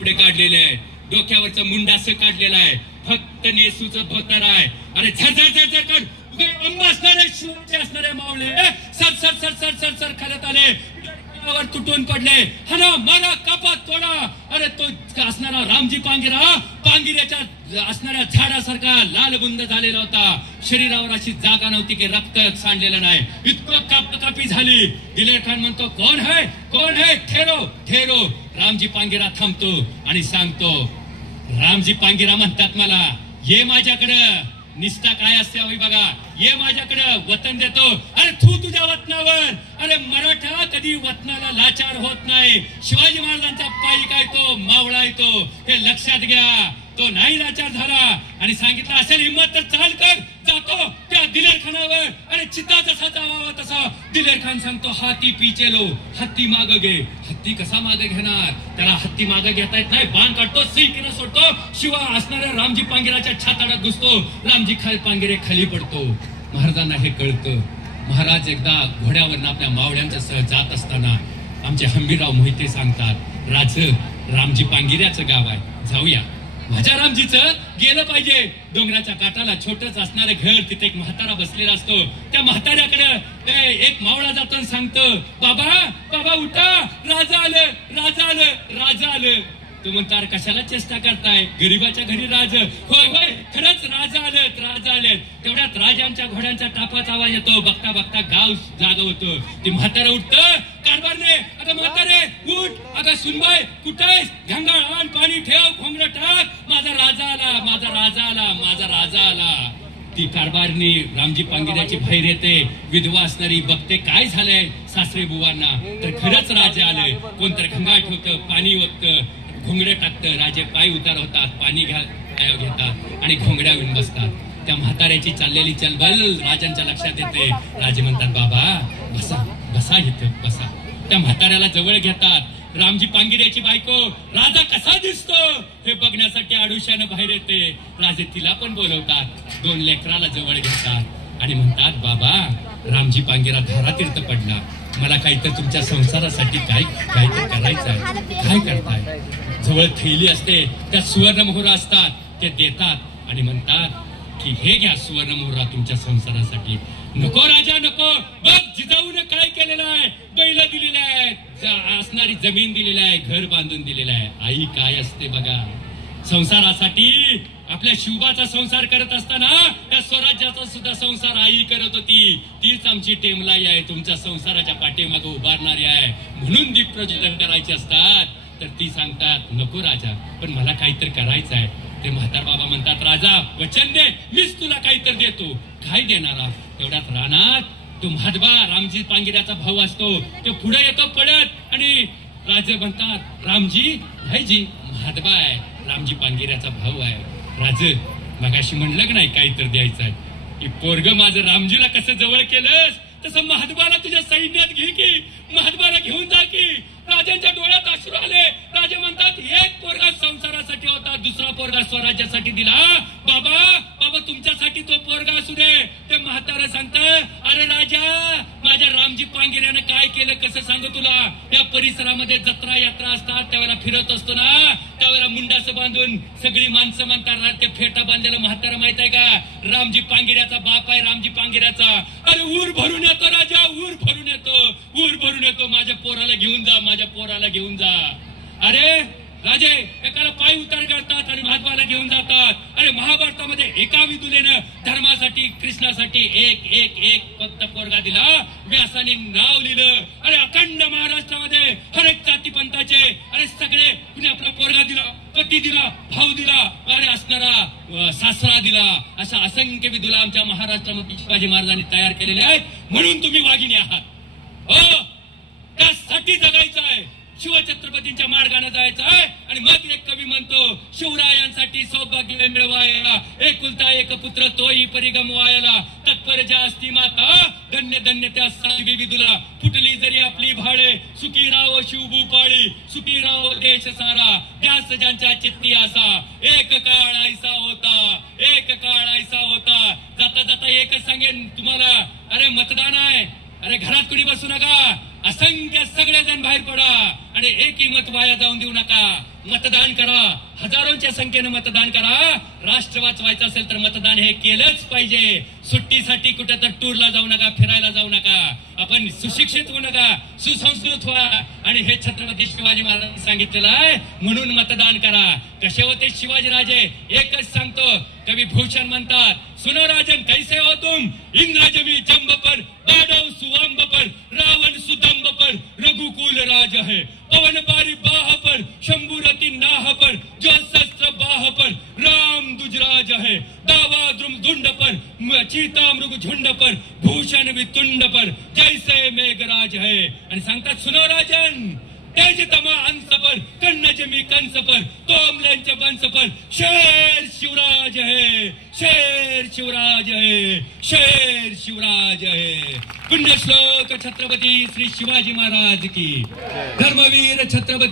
पुढे काढलेले आहे, डोक्यावरचं मुंडासं काढलेलं आहे, फक्त नेसूचं धोतर आहे. अरे झरझर कर अंब असणारे शिवाचे असणारे मावळे सर सर सर सर सर सर खाण्यात आले, तुटून पडले, हना मला कापा तोडा. अरे तो असणारा रामजी पांगिरा पांगिऱ्याच्या असणाऱ्या झाडासारखा लालबुंद झालेला होता. शरीरावर अशी जागा नव्हती की रक्त सांडलेलं नाही, इतकं कापी झाली. दिलेर खान म्हणतो कोण है ठेरो ठेरो. रामजी पांगिरा थांबतो आणि सांगतो, रामजी पांगिरा म्हणतात मला ये माझ्याकडं, निष्ठा काय असते हवी बघा, ये माझ्याकडे वतन देतो. अरे तू तुझ्या वतनावर. अरे मराठा कधी वतनाला लाचार होत नाही. शिवाजी महाराजांचा पायी काय तो मावळा येतो हे लक्षात घ्या. तो नाही लाचार झाला आणि सांगितलं असेल हिम्मत तर चाल कर. जातो त्या दिलेर खानावर. अरे चित्ता जसा जावा तसा दिलेर खान सांगतो हाती पीछे लो, हत्ती माग घे. हत्ती कसा मागे घेणार, त्याला हत्ती मागे घेता येत नाही. बाण काढतो, सिंकीनं सोडतो, शिवा असणाऱ्या रामजी पांगिराच्या छाताडात घुसतो. रामजी पांगिरे खाली पडतो. महाराजांना हे कळतं. महाराज एकदा घोड्यावरनं आपल्या मावळ्यांच्या सह जात असताना आमचे हंबीरराव मोहिते सांगतात, रामजी पांगिऱ्याचं गाव आहे, जाऊया. माझ्या रामजीचं गेलं पाहिजे. डोंगराच्या काठाला छोटच असणारे घर, तिथे एक म्हातारा बसलेला असतो. त्या म्हाताऱ्याकडे एक मावळा जातो आणि सांगतो, बाबा उठा, राजा आलं. तू म्हणता कशाला चेष्टा करताय, गरीबाच्या घरी राज. होय खरंच राजा आले. तेवढ्यात राजांच्या घोड्यांच्या टापाचा आवाज येतो. बघता गाव जाग होतो. ते म्हातारं उठतं, कारभारने अगं म्हातारे उठ, अगं सुनबाई कुठेस, घंगाळ आण, पाणी ठेव, घोंगडं टाक, माझा राजा आला. ती कारभारनी रामजी पांगिऱ्याची बाहेर येते. विधवा असणारी बघते काय झालंय सासरे बुवांना, तर खरंच राजा आलंय. कोणतरी घंगाळ ठेवतं, पाणी ओततं, घोंगडे टाकतं. राजे पाय उतार होतात, पाणी घेतात आणि घोंगड्या येऊन बसतात. त्या म्हाताऱ्याची चाललेली चलबल राजांच्या लक्षात येते. राजे म्हणतात बाबा बसा इथं बसा. त्या म्हाताऱ्याला जवळ घेतात. रामजी पांगिऱ्याची बायको राजा कसा दिसतो हे बघण्यासाठी आडुशानं बाहेर येते. राजे तिला पण बोलवतात. 2 लेकराला जवळ घेतात आणि म्हणतात बाबा रामजी पांगिरा धारातीर्थ पडला, मला काहीतरी तुमच्या संसारासाठी काहीतरी करायचं आहे, काय करताय. जवळ थैली असते, त्या सुवर्ण मोहरा असतात, ते देतात आणि म्हणतात की हे घ्या सुवर्ण मोहरा तुमच्या संसारासाठी. नको राजा नको, बघ जिजाऊने काय केलेलं आहे, बैल दिलेले आहेत, असणारी जमीन दिलेली आहे, घर बांधून दिलेलं आहे. आई काय असते बघा, संसारासाठी आपल्या शिवबाचा संसार करत असताना त्या स्वराज्याचा सुद्धा संसार आई करत होती. तीच आमची टेमलाई आहे, तुमच्या संसाराच्या पाठीमागे उभारणारी आहे. म्हणून दीप प्रज्वलन करायचे असतात. तर ती सांगतात नको राजा, पण मला काहीतरी करायचं आहे. ते म्हातार बाबा म्हणतात राजा वचन दे, मीच तुला काहीतरी देतो. काय देणारा. तेवढ्यात रानात तो म्हादबा रामजी पांगिऱ्याचा भाऊ असतो, तो पुढे येतो पडत आणि राजे म्हणतात रामजी भाईजी म्हादबा आहे, रामजी पांगिऱ्याचा भाऊ आहे. राजे मगाशी म्हणलं की नाही काहीतरी द्यायचं आहे. की पोरग माझं रामजीला कसं जवळ केलंस तसं महादबाला तुझ्या सैन्यात घे की, महादबाला घेऊन जा की. राजांच्या डोळ्यात अश्रू आले. राजे म्हणतात एक पोरगा संसारासाठी होता, दुसरा पोरगा स्वराज्यासाठी दिला. बाबा तुमच्यासाठी तो पोरगा असू दे. ते म्हातारं सांगतं अरे राजा माझ्या रामजी पांगिऱ्यानं काय केलं कसं सांगू तुला. या परिसरामध्ये जत्रा यात्रा असतात, त्यावेळेला फिरत असतो ना, त्यावेळेला मुंडासं बांधून सगळी माणसं म्हणतात ते फेटा बांधलेलं म्हातारं माहित आहे का, रामजी पांगिऱ्याचा बाप आहे, रामजी पांगिऱ्याचा. अरे ऊर भरून येतो राजा, ऊर भरून येतो, माझ्या पोराला घेऊन जा, माझ्या पोराला घेऊन जा. अरे राजे एकाला पाय उतार करतात आणि महात्माला घेऊन जातात. अरे महाभारतामध्ये एका विदुलेनं धर्मासाठी कृष्णासाठी एक फक्त पोरगा दिला, व्यासाने नाव लिहिलं. अरे अखंड महाराष्ट्रामध्ये हर एक जाती पंथाचे अरे सगळे कुणी आपला पोरगा दिला, पती दिला, भाऊ दिला, अरे असणारा सासरा दिला. अशा असंख्य विदुला आमच्या महाराष्ट्रामध्ये शिवाजी महाराजांनी तयार केलेले आहेत. म्हणून तुम्ही वाघिणी आहात. हो त्यासाठी जगायचं आहे, शिवछत्रपतींच्या मार्गाने जायचं आहे. आणि मग एक कवी म्हणतो शिवरायांसाठी सौभाग्य मिळवायला, एकुलता एक पुत्र तोही परी गमवायला, तत्पर ज्या असती माता धन्य धन्य त्या साधी विदुला. फुटली जरी आपली भाळे सुखी राहो शिवभू पाळी, सुखी राहो देश सारा त्यास ज्यांच्या चित्ती असा. एक काळ ऐसा होता. जाता जाता एकच सांगेन तुम्हाला, अरे मतदान आहे, अरे घरात कुणी बसू नका, असंख्य सगळेजण बाहेर पडा आणि एकही मत वाया जाऊन देऊ नका. मतदान करा, हजारोंच्या संख्येनं मतदान करा. राष्ट्र वाचवायचं असेल तर मतदान हे केलंच पाहिजे. सुट्टीसाठी कुठे तर टूरला जाऊ नका, फिरायला जाऊ नका. आपण सुशिक्षित होऊ नका, सुसंस्कृत व्हा. आणि हे छत्रपती शिवाजी महाराजांनी सांगितलेलं आहे, म्हणून मतदान करा. कसे होते शिवाजीराजे? एकच सांगतो, कवी भूषण म्हणतात, सुनो राजन कैसे हो तुम, इंद्रजमी जंब पर, बाडव सुवांब पर, रावण सुदंब पर, रघुकुल राज है. पवन पारी बाह पर, शंभुरति नाह पर, जो शस्त्र बाह पर, राम दुजराज है. दावा द्रुम पर, चीता मृग झुंड पर, भूषण वितुंड पर, जैसे मेघराज है. आणि सांगतात, सुनो राजन, तेज तमा अंश पर, कन्नजमी कंस पर, तोमल्यांच्या बंश पर, शेर शिवराज है, शेर शिवराज है, शेर शिवराज है. पुण्यश्लोक छत्रपती श्री शिवाजी महाराज की. धर्मवीर छत्रपती